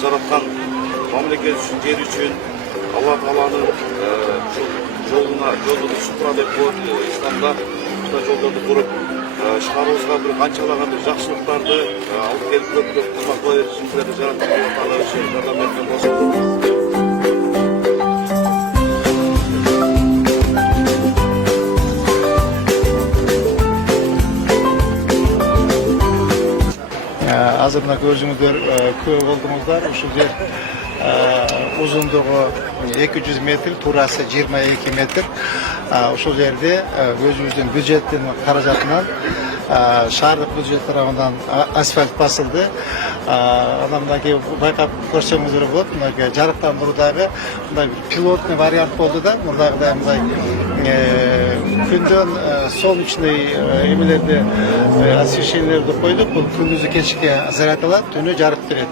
жараткан мамлекет үчүн, жер үчүн Алла Тааланын жолуна шукра деп коет исламда. Ушундай жолдорду куруп, шаарыбызга бир канчалаган жакшылыктарды алып келип көп кызмат кыла беришин тилеп жараткан Алла Таала үчүн жардам берген болсун. Азыр мына өзүңүздөр көп болдуңуздар. Ушул жер узундугу 200 метр, туурасы 22 метр. Ушул жерде өзүбүздүн бюджеттин каражатынан шаардык бюджет тарабынан асфальт басылды. Анан мынакей байкап көрсөңүздөр болот. Мынакей жарыктандыруудагы мындай пилотный вариант болду да. Мындагыдай мындай күндөн солнечный эмелерди освещениелерди койдук. Бул күндүзү кечке заряд алат, түнү жарык берет.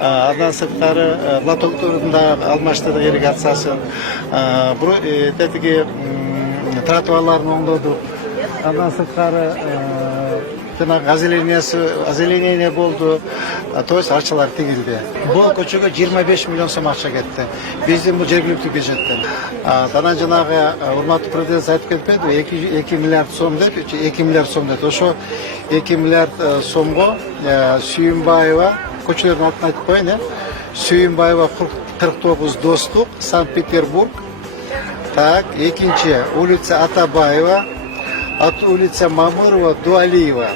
Андан сырткары лотокторунда алмаштырдык ирригациясын, тетиги тротуарларын оңдодук. Андан сырткары жанагы озеленение болду. То есть арчалар тигилди. Бул көчөгө 25 миллион сом акча кетти. Биздин бул жергиликтүү бюджеттен. Анан жанагы урматтуу президент айтып кетпеди, 2 миллиард сом деп, 2 миллиард сом деп. Ошо 2 миллиард сомго Сүйүнбаева көчөлөрдүн атын айтып коеюн, Сүйүнбаева 49 Достук, Санкт-Петербург. Так, экинчи улица Атабаева, улица Мамырова, Дуалиева.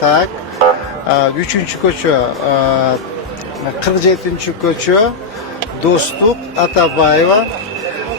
Так, үчүнчү көчө 47 көчө Достук, Атабаева.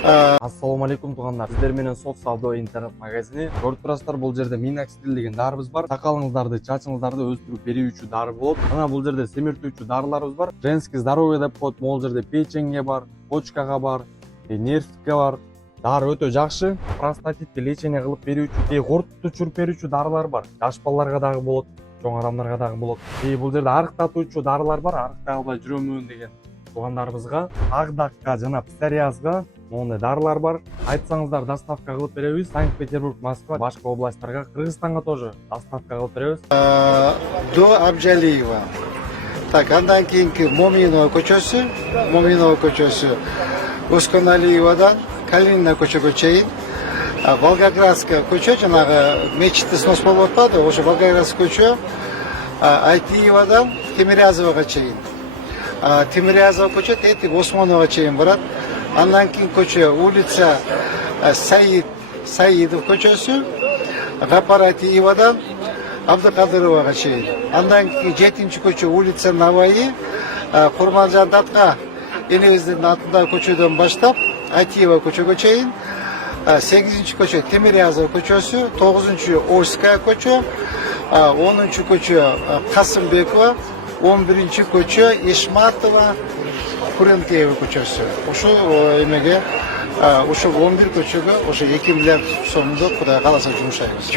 Ассаламу алейкум туугандар. Сиздер менен Сот саудо интернет магазини. Көрүп турасыздар, бул жерде Минаксидил деген дарыбыз бар. Сакалыңыздарды, чачыңыздарды өстүрүп берүүчү дары болот. Анан бул жерде семиртүүчү дарыларыбыз бар. Женский здоровье деп коет. Бул жерде печеньге бар, почкага бар, нервке бар. Дары өтө жакшы. Простатитти лечение кылып берүүчү, куртту чүрүп берүүчү дарылар бар. Жаш балдарга дагы болот, чоң адамдарга дагы болот. Бул жерде арыктатуучу дарылар бар. Арыктай албай жүрөмүн деген туугандарыбызга, агдакка жана псориазга мондай дарылар бар. Айтсаңыздар доставка кылып беребиз. Санкт-Петербург, Москва, башка областтарга, Кыргызстанга тоже доставка кылып беребиз. До Абжалиева. Так, андан кийинки Моминова көчөсү, Усконалиевадан Калинина көчөгө чейин, Волгоградская көчө, жанагы мечитти снос болуп атпады, ошо Волгоградская көчө, Айтиевадан Тимирязевага чейин. Тимирязева көчө Этип Осмонова чейин барат. Андан кийин көчө улица Саидов көчөсү, Гапаратиевадан Абдыкадыровага чейин. Андан кийин 7-чи көчө улица Наваи, Курманжан Датка энебиздин атындагы көчөдөн баштап Айтиева көчөгө чейин, 8-чи көчө Тимирязева көчөсү, 9-чу Ольская көчө, 10-чу көчө Касымбекова, 11-чи көчө Ишматова, Куренкеева көчөсү. Ошо эмеге, ошо 11 көчөгө ошо 2 миллиард сомдо Кудай кааласа жумшайбыз.